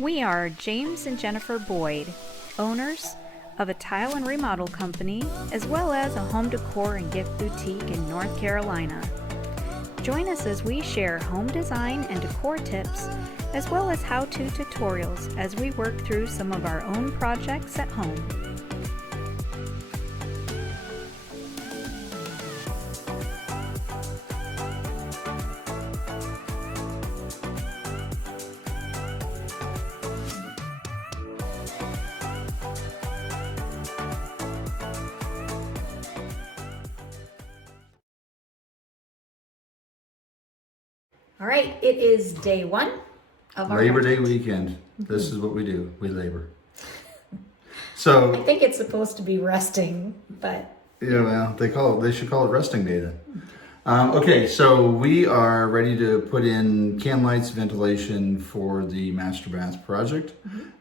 We are James and Jennifer Boyd, owners of a tile and remodel company, as well as a home decor and gift boutique in North Carolina. Join us as we share home design and decor tips, as well as how-to tutorials as we work through some of our own projects at home. All right, it is day one of our Labor Day weekend. This is what we do. We labor. So I think it's supposed to be resting, but yeah, well, they should call it resting day then. Okay, so we are ready to put in can lights, ventilation for the Master Bath project.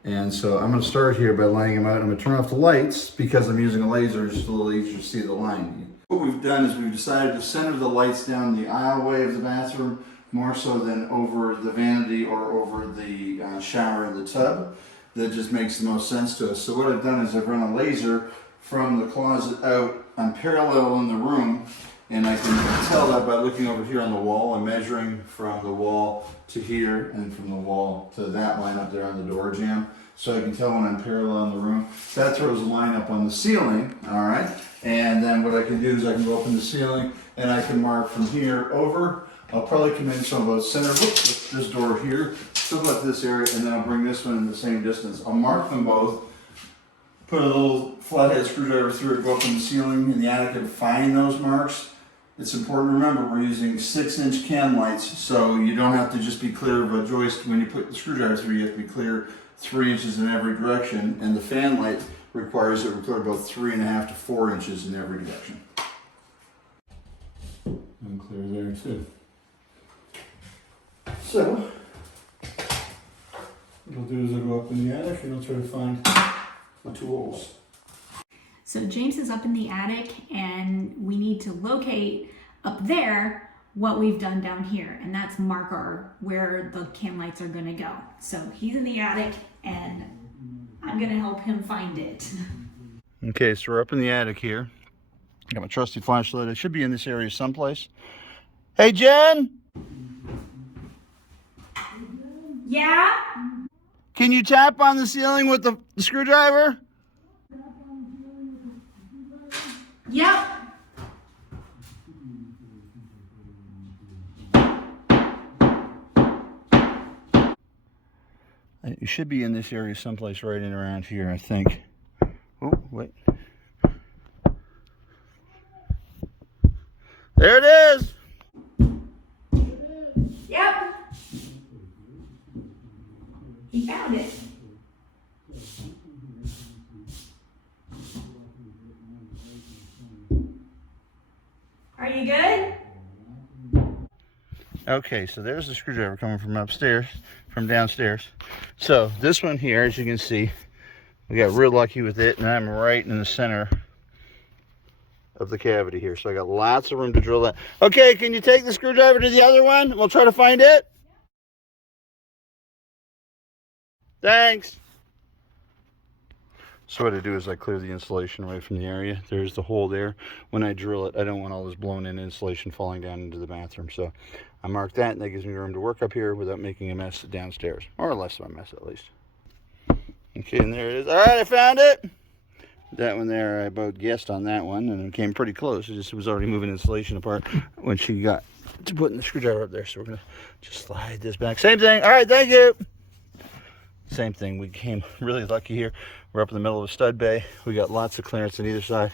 And so I'm going to start here by laying them out. I'm going to turn off the lights because I'm using a laser. It's just a little easier to see the line. What we've done is we've decided to center the lights down the aisleway of the bathroom, more so than over the vanity or over the shower and the tub. That just makes the most sense to us. So what I've done is I've run a laser from the closet out. I'm parallel in the room, and I can tell that by looking over here on the wall. I'm measuring from the wall to here and from the wall to that line up there on the door jamb. So I can tell when I'm parallel in the room. That throws a line up on the ceiling, all right? And then what I can do is I can go up in the ceiling and I can mark from here over. I'll probably come in so about center, whoops, this door here, so about this area, and then I'll bring this one in the same distance. I'll mark them both, put a little flathead screwdriver through it, go up in the ceiling in the attic and find those marks. It's important to remember we're using 6-inch can lights, so you don't have to just be clear of a joist. When you put the screwdriver through, you have to be clear 3 inches in every direction, and the fan light requires that we're clear about 3.5 to 4 inches in every direction. I'm clear there too. So, what I'll do is I'll go up in the attic and I'll try to find my tools. so James is up in the attic and we need to locate up there what we've done down here, and that's mark where the can lights are gonna go. So he's in the attic and I'm gonna help him find it. Okay, so we're up in the attic here. Got my trusty flashlight. It should be in this area someplace. Hey, Jen! Yeah? Can you tap on the ceiling with the screwdriver? Yep. It should be in this area someplace right in around here, I think. Oh, wait. There it is! Yep. He found it. Are you good? Okay, so there's the screwdriver coming from downstairs. So this one here, as you can see, we got real lucky with it, and I'm right in the center of the cavity here. So I got lots of room to drill that. Okay, can you take the screwdriver to the other one? We'll try to find it. Thanks. So what I do is I clear the insulation away from the area. There's the hole there. When I drill it, I don't want all this blown in insulation falling down into the bathroom. So I mark that, and that gives me room to work up here without making a mess downstairs, or less of a mess at least. Okay, and there it is. All right, I found it. That one there, I about guessed on that one, and it came pretty close. It just was already moving insulation apart when she got to putting the screwdriver up there. So we're gonna just slide this back. Same thing. All right, thank you. Same thing. We came really lucky here. We're up in the middle of a stud bay. We got lots of clearance on either side.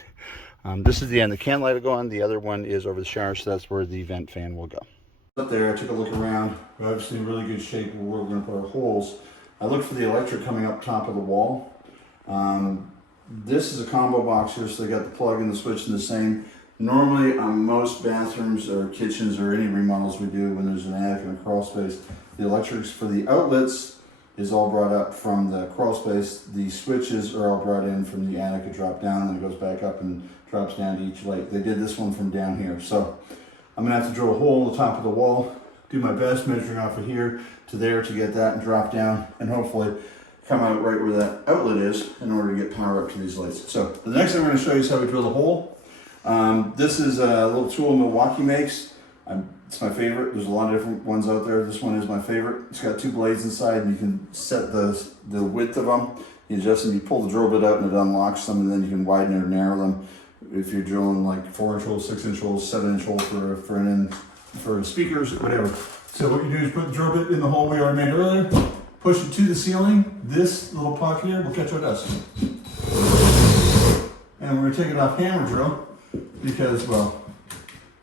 This is the end. The can light will go on. The other one is over the shower, so that's where the vent fan will go. Up there, I took a look around. We're obviously in really good shape where we're going to put our holes. I looked for the electric coming up top of the wall. This is a combo box here, so they got the plug and the switch in the same. Normally, on most bathrooms or kitchens or any remodels we do when there's an attic and a crawl space, the electrics for the outlets is all brought up from the crawl space. The switches are all brought in from the attic. It drops down and it goes back up and drops down to each light. They did this one from down here. So I'm gonna have to drill a hole in the top of the wall, do my best measuring off of here to there to get that and drop down and hopefully come out right where that outlet is in order to get power up to these lights. So the next thing I'm going to show you is how we drill the hole. This is a little tool Milwaukee makes. It's my favorite. There's a lot of different ones out there. This one is my favorite. It's got 2 blades inside and you can set the width of them. You adjust them, you pull the drill bit out and it unlocks them, and then you can widen or narrow them. If you're drilling like 4-inch holes, 6-inch holes, 7-inch hole for speakers, whatever. So what you do is put the drill bit in the hole we already made earlier, push it to the ceiling. This little puck here will catch our dust. And we're gonna take it off hammer drill because, well,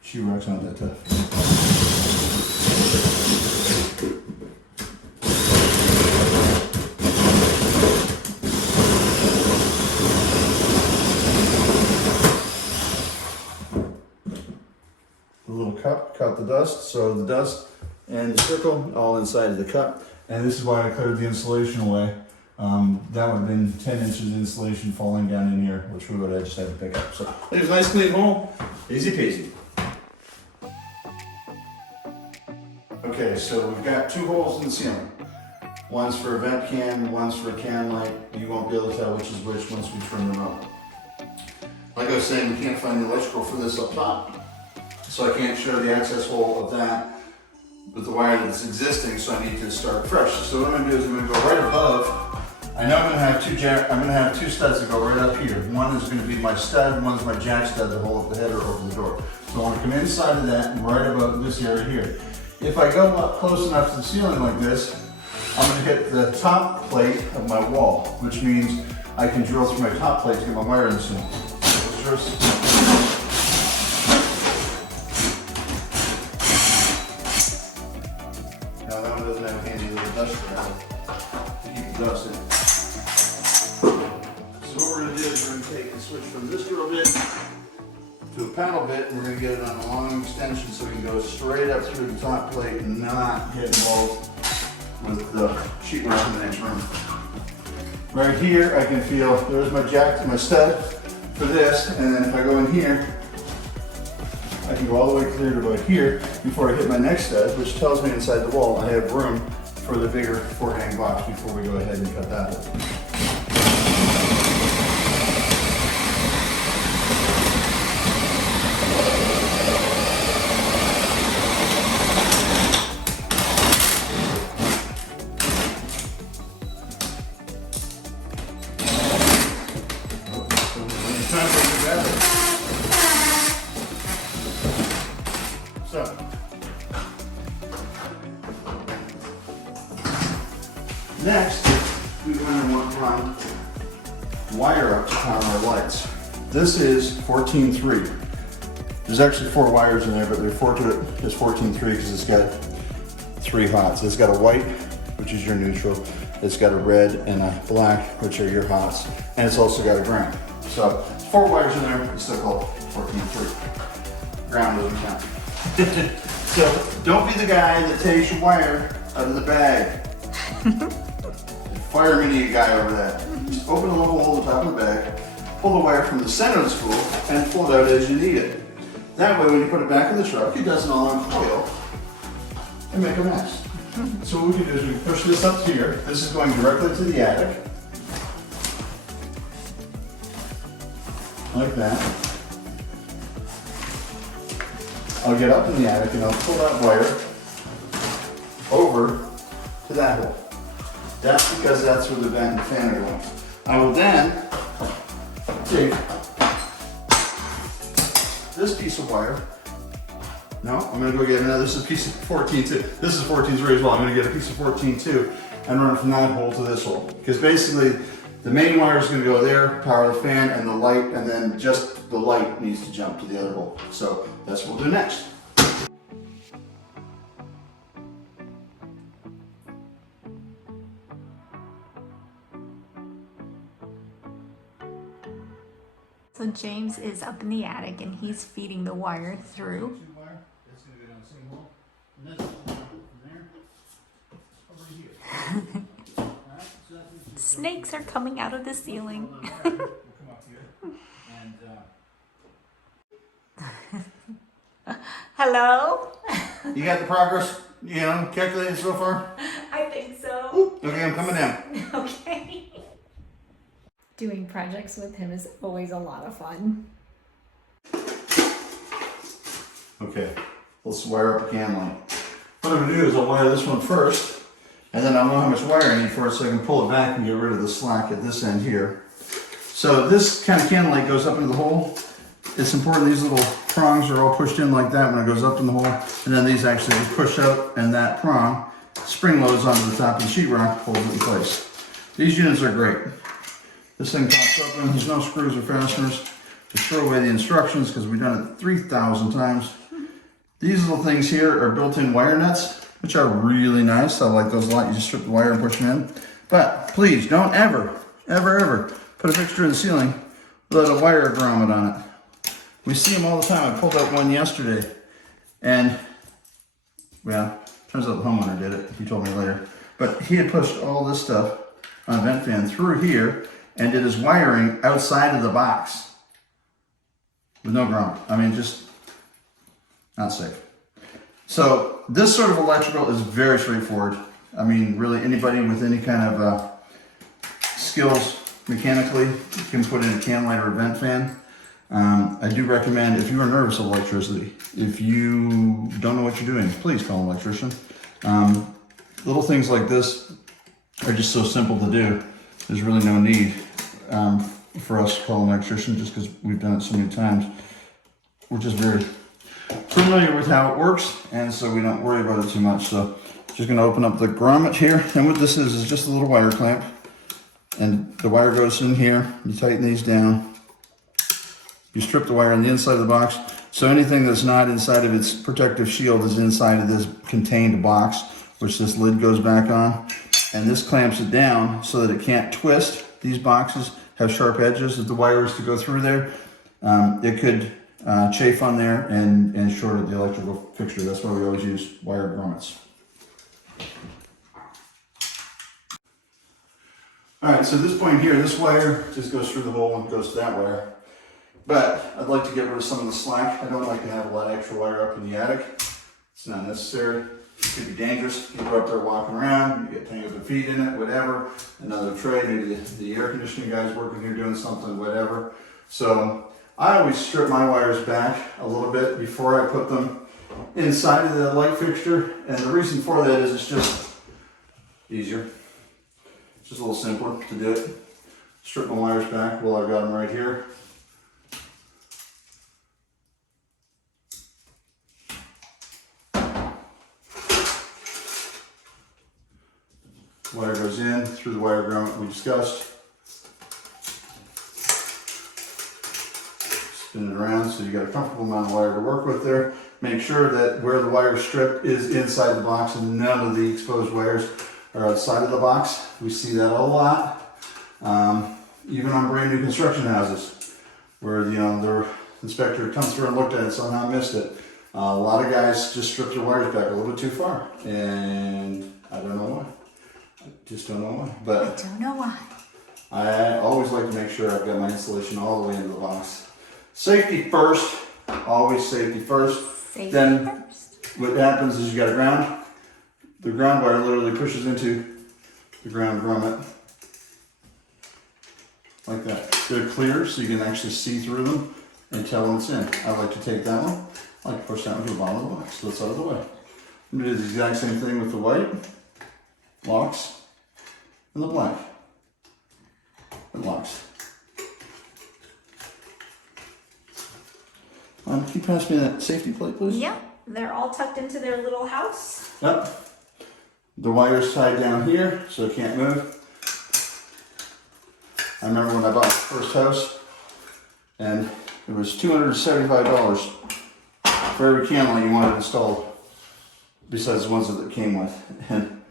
sheetrock's not that tough. Little cup, cut the dust, so the dust and the circle all inside of the cup. And this is why I cleared the insulation away. That would have been 10 inches of insulation falling down in here, which we would have just had to pick up. So there's a nice clean hole, easy peasy. Okay, so we've got 2 holes in the ceiling. One's for a vent can, one's for a can light. You won't be able to tell which is which once we trim them up. Like I was saying, we can't find the electrical for this up top. So I can't show the access hole of that with the wire that's existing, so I need to start fresh. So what I'm gonna do is I'm gonna go right above. I know I'm gonna have 2 studs that go right up here. One is gonna be my stud, one's my jack stud that hold up the header over the door. So I wanna come inside of that and right above this area here. If I go up close enough to the ceiling like this, I'm gonna hit the top plate of my wall, which means I can drill through my top plate to get my wire in the ceiling. Now that one doesn't have a handy little dust wrap to keep the dust in. So what we're going to do is we're going to take and switch from this drill bit to a paddle bit, and we're going to get it on a long extension so we can go straight up through the top plate and not get involved with the sheetrock in the next room. Right here I can feel, there's my jack to my stud for this, and then if I go in here, I can go all the way clear to about here before I hit my next stud, which tells me inside the wall I have room for the bigger 4-hang box before we go ahead and cut that hole. So, next, we're going to want to run wire up to power our lights. This is 14.3. There's actually 4 wires in there, but they refer to it as 14.3 because it's got 3 hots. It's got a white, which is your neutral. It's got a red and a black, which are your hots. And it's also got a ground. So, 4 wires in there, it's still called 14.3. Ground doesn't count. So don't be the guy that takes your wire out of the bag. Fire me a guy over that. Just open a little hole at the top of the bag, pull the wire from the center of the spool, and pull it out as you need it. That way when you put it back in the truck, it doesn't all uncoil and make a mess. So what we can do is we can push this up here. This is going directly to the attic. Like that. I'll get up in the attic and I'll pull that wire over to that hole. That's because that's where the vent and fan are going. I will then take this piece of wire. No, I'm going to go get another. This is a piece of 14.2. This is 14.3 as well. I'm going to get a piece of 14.2 and run it from that hole to this hole. Because basically the main wire is going to go there, power the fan and the light, and then just the light needs to jump to the other hole. So that's what we'll do next. So James is up in the attic and he's feeding the wire through. That's going to go down the same hole. And that's from there over here. Snakes are coming out of the ceiling. We'll come up here and Hello? You got the progress, calculated so far? I think so. Ooh, okay, I'm coming down. Okay. Doing projects with him is always a lot of fun. Okay, let's wire up a can light. What I'm gonna do is I'll wire this one first, and then I'll know how much wire I need for it so I can pull it back and get rid of the slack at this end here. So this kind of can light goes up into the hole. It's important these little prongs are all pushed in like that when it goes up in the hole, and then these actually push out, and that prong spring loads onto the top of the sheetrock, holds it in place. These units are great. This thing pops open, there's no screws or fasteners. Just throw away the instructions because we've done it 3,000 times. These little things here are built-in wire nuts, which are really nice. I like those a lot. You just strip the wire and push them in. But please don't ever put a fixture in the ceiling without a wire grommet on it. We see them all the time. I pulled out one yesterday, and well, turns out the homeowner did it. He told me later. But he had pushed all this stuff on a vent fan through here and did his wiring outside of the box with no grommet. I mean, just not safe. So this sort of electrical is very straightforward. I mean, really anybody with any kind of skills mechanically can put in a can light or a vent fan. I do recommend, if you are nervous of electricity, if you don't know what you're doing, please call an electrician. Little things like this are just so simple to do. There's really no need for us to call an electrician just because we've done it so many times. We're just very familiar with how it works, and so we don't worry about it too much. So just going to open up the grommet here, and what this is just a little wire clamp, and the wire goes in here. You tighten these down. You strip the wire on the inside of the box, so anything that's not inside of its protective shield is inside of this contained box, which this lid goes back on, and this clamps it down so that it can't twist. These boxes have sharp edges. If the wire is to go through there, it could chafe on there and short at the electrical fixture. That's why we always use wire grommets. All right, so this point here, this wire just goes through the hole and goes to that wire. But I'd like to get rid of some of the slack. I don't like to have a lot of extra wire up in the attic. It's not necessary. It could be dangerous. People are up there walking around, you get tangled with feet in it, whatever. Another tray, maybe the air conditioning guy's working here doing something, whatever. So I always strip my wires back a little bit before I put them inside of the light fixture. And the reason for that is it's just easier. It's just a little simpler to do it. Strip my wires back. Well, I've got them right here. Wire goes in through the wire grommet we discussed. Spin it around so you got a comfortable amount of wire to work with there. Make sure that where the wire is stripped is inside the box and none of the exposed wires are outside of the box. We see that a lot, even on brand new construction houses, where the inspector comes through and looked at it, somehow missed it. A lot of guys just strip their wires back a little bit too far, and I don't know why. I just don't know why. But I don't know why. I always like to make sure I've got my insulation all the way into the box. Safety first, always safety first. Safety then first. What happens is you got a ground. The ground wire literally pushes into the ground grommet like that. They're clear so you can actually see through them and tell when it's in. I like to take that one. I like to push that one to the bottom of the box so it's out of the way. I'm going to do the exact same thing with the white locks and the black. It locks. Can you pass me that safety plate, please? Yep, they're all tucked into their little house. Yep. The wire's tied down here, so it can't move. I remember when I bought my first house, and it was $275 for every can light you wanted installed, besides the ones that it came with. And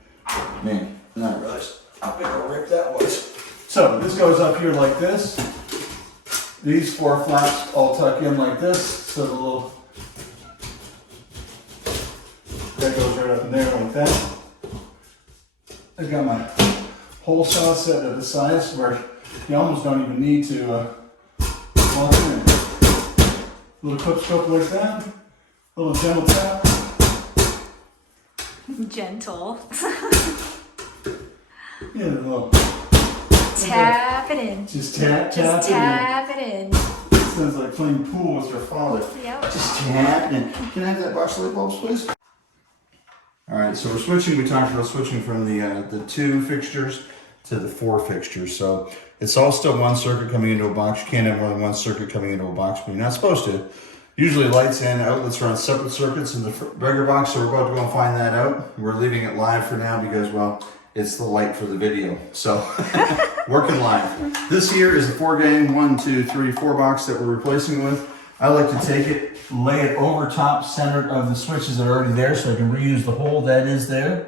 man, and I realized how big a rip that was. So this goes up here like this. These four flaps all tuck in like this, so the little that goes right up in there like that. I've got my hole saw set at the size where you almost don't even need to walk in. Little clip scope like that, little gentle tap, Gentle. Yeah, well, Tap it in. just tap it in. Sounds like playing pool with your father. Yep. Just tap it in. Can I have that box of light bulbs, please? All right, so we're switching. We talked about switching from the 2 fixtures to the 4 fixtures. So it's all still one circuit coming into a box. You can't have more than one circuit coming into a box, but you're not supposed to. Usually lights and outlets are on separate circuits in the bigger box, so we're about to go and find that out. We're leaving it live for now because, well, it's the light for the video. So working live. This here is a 4-gang 1, 2, 3, 4 box that we're replacing with. I like to take it, lay it over top center of the switches that are already there so I can reuse the hole that is there.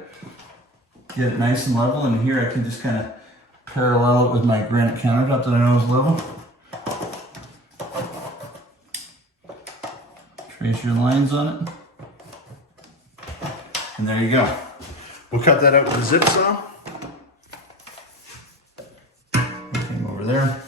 Get it nice and level, and here I can just kind of parallel it with my granite countertop that I know is level. Trace your lines on it. And there you go. We'll cut that out with a zip saw. Came over there.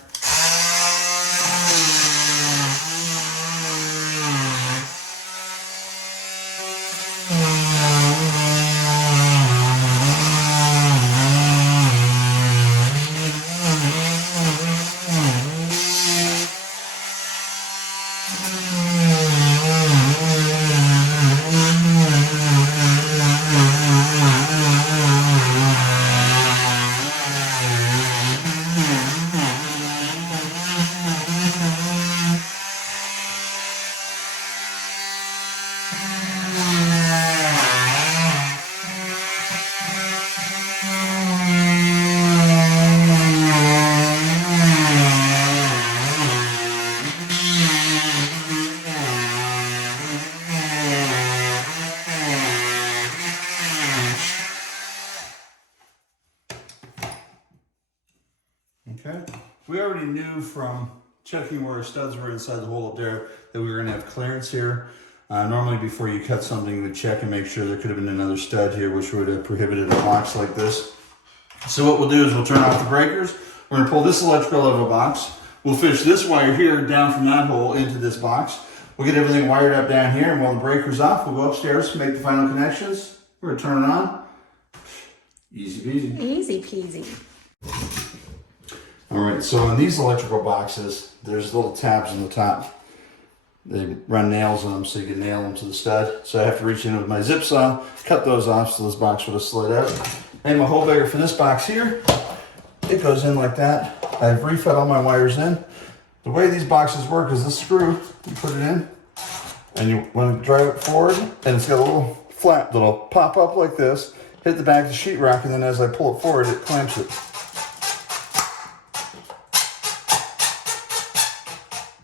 Okay, we already knew from checking where our studs were inside the hole up there that we were going to have clearance here. Normally before you cut something, you would check and make sure there could have been another stud here, which would have prohibited a box like this. So what we'll do is we'll turn off the breakers. We're going to pull this electrical out of a box. We'll fish this wire here down from that hole into this box. We'll get everything wired up down here, and while the breaker's off, we'll go upstairs to make the final connections. We're going to turn it on. Easy peasy. Easy peasy. All right, so in these electrical boxes, there's little tabs on the top. They run nails on them so you can nail them to the stud. So I have to reach in with my zip saw, cut those off so this box would have slid out. And my hole bigger for this box here, it goes in like that. I've refed all my wires in. The way these boxes work is this screw, you put it in, and you want to drive it forward, and it's got a little flap that'll pop up like this, hit the back of the sheetrock, and then as I pull it forward, it clamps it.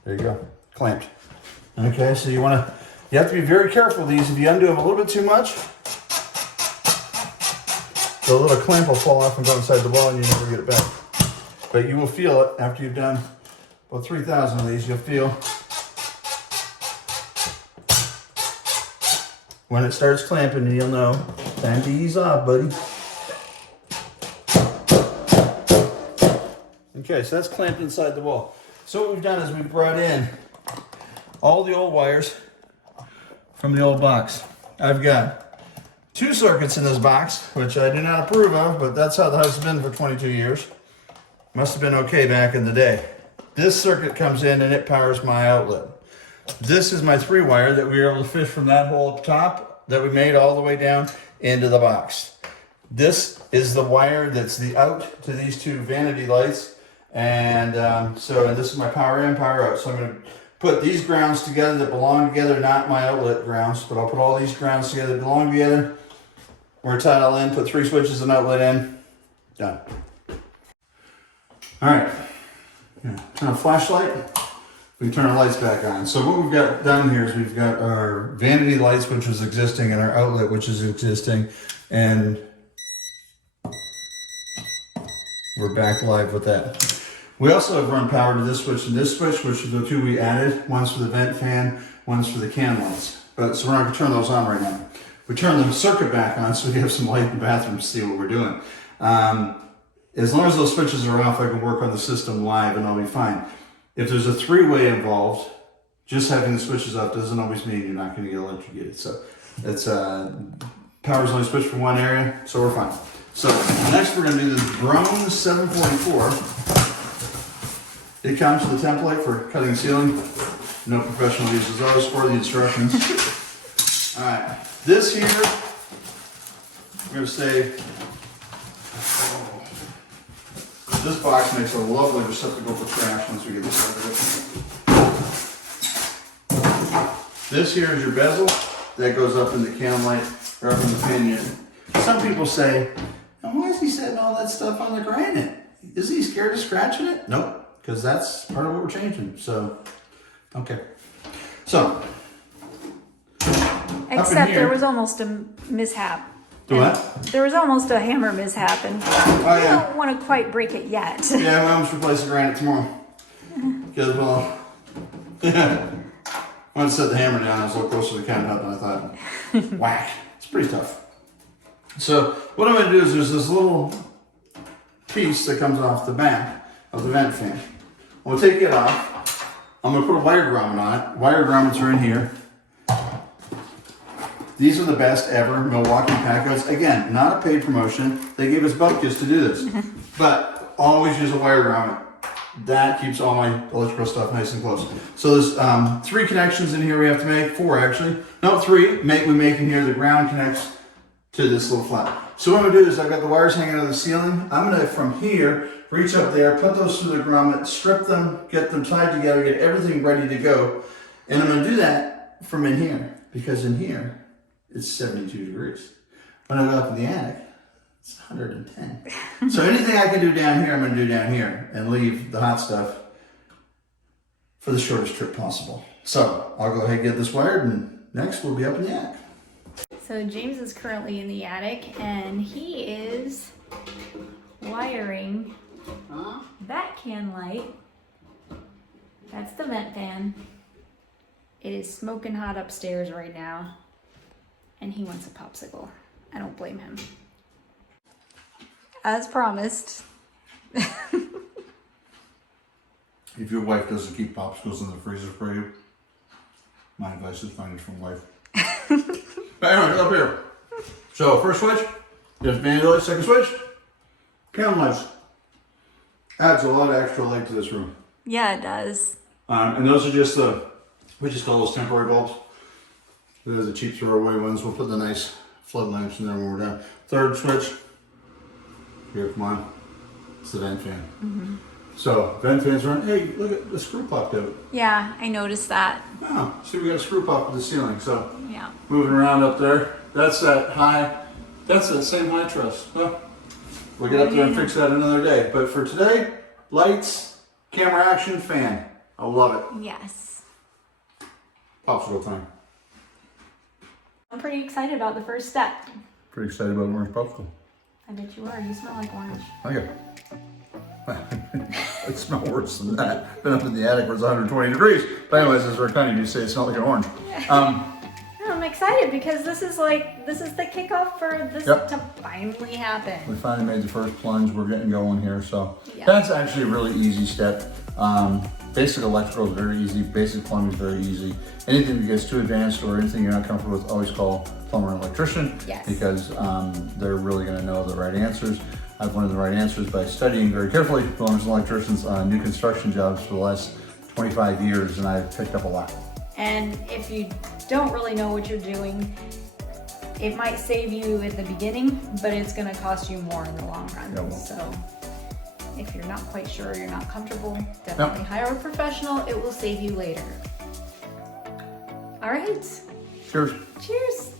There you go, clamped. Okay, so you have to be very careful with these. If you undo them a little bit too much, the little clamp will fall off and go inside the wall and you never get it back. But you will feel it after you've done about 3,000 of these. You'll feel when it starts clamping and you'll know, time to ease off, buddy. Okay, so that's clamped inside the wall. So what we've done is we've brought in all the old wires from the old box. I've got 2 circuits in this box, which I do not approve of, but that's how the house has been for 22 years. Must have been okay back in the day. This circuit comes in and it powers my outlet. This is my 3-wire that we were able to fish from that hole up top that we made all the way down into the box. This is the wire that's the out to these 2 vanity lights. And and this is my power in, power out. So I'm going to put these grounds together that belong together, not my outlet grounds, but I'll put all these grounds together that belong together. We're tile in, put 3 switches and outlet in, done. All right, turn on a flashlight. We turn our lights back on. So what we've got down here is we've got our vanity lights, which is existing, and our outlet, which is existing, and we're back live with that. We also have run power to this switch and this switch, which are the 2 we added. One's for the vent fan, one's for the can lights. So we're not gonna turn those on right now. We turn the circuit back on so we have some light in the bathroom to see what we're doing. As long as those switches are off, I can work on the system live and I'll be fine. If there's a 3-way involved, just having the switches up doesn't always mean you're not gonna get electrocuted. So it's Power's only switched from one area, so we're fine. So next we're gonna do the Drone 744. It comes with a template for cutting ceiling. No professional uses those or the instructions. All right, this here, we're gonna say, this box makes a lovely receptacle for trash once we get this out of it. This here is your bezel that goes up in the can light or up in the fan unit. Some people say, why is he setting all that stuff on the granite? Is he scared of scratching it? Nope, because that's part of what we're changing. So, okay. So, Except here, there was almost a mishap. Do what? There was almost a hammer mishap, and Oh, we yeah. don't want to quite break it yet. Yeah, we almost replace the granite tomorrow. Because, well, yeah. When I set the hammer down, I was a little closer to the countertop than I thought. Whack. It's pretty tough. So, what I'm going to do is there's this little piece that comes off the back of the vent fan. I'm going to take it off. I'm going to put a wire grommet on it. Wire grommets are in here. These are the best ever Milwaukee pack outs. Again, not a paid promotion. They gave us bupkis to do this. But always use a wire grommet. That keeps all my electrical stuff nice and close. So there's 3 connections in here we have to make. 4 actually. No, 3. We make in here. The ground connects to this little flap. So what I'm going to do is I've got the wires hanging out of the ceiling. I'm going to, from here, reach up there, put those through the grommet, strip them, get them tied together, get everything ready to go. And I'm going to do that from in here. Because in here, it's 72 degrees. When I go up in the attic, it's 110. So anything I can do down here, I'm going to do down here and leave the hot stuff for the shortest trip possible. So I'll go ahead and get this wired, and next we'll be up in the attic. So James is currently in the attic, and he is wiring that can light. That's the vent fan. It is smoking hot upstairs right now, and he wants a popsicle. I don't blame him. As promised. If your wife doesn't keep popsicles in the freezer for you, my advice is find it from wife. Anyway, up here. So first switch, you have manual light. Second switch, candle lights. Adds a lot of extra light to this room. Yeah, it does. And those are just we just call those temporary bulbs. Those are the cheap throwaway ones. We'll put the nice flood lamps in there when we're done. Third switch, here, come on. It's the vent fan. Mm-hmm. So vent fans run. Hey, look at the screw popped out. Yeah, I noticed that. Oh, see, we got a screw pop to the ceiling. So Yeah. moving around up there. That's that high. That's that same high truss. Well, we'll get up there and fix that another day. But for today, lights, camera action, fan. I love it. Yes. Popsicle time. I'm pretty excited about the first step. Pretty excited about orange popsicle. I bet you are. You smell like orange. Okay. It smells worse than that. Been up in the attic where it's 120 degrees. But anyways, as we're cutting, you say it smells like an orange. I'm excited because this is the kickoff for this to finally happen. We finally made the first plunge. We're getting going here. So Yeah. that's actually a really easy step. Basic electrical is very easy. Basic plumbing is very easy. Anything that gets too advanced or anything you're not comfortable with, always call plumber and electrician. Yes. Because they're really going to know the right answers. I've learned the right answers by studying very carefully plumbers and electricians on new construction jobs for the last 25 years, and I've picked up a lot. And if you don't really know what you're doing, it might save you at the beginning, but it's going to cost you more in the long run. Yeah, well. So if you're not quite sure, you're not comfortable, definitely hire a professional. It will save you later. All right. Cheers. Cheers.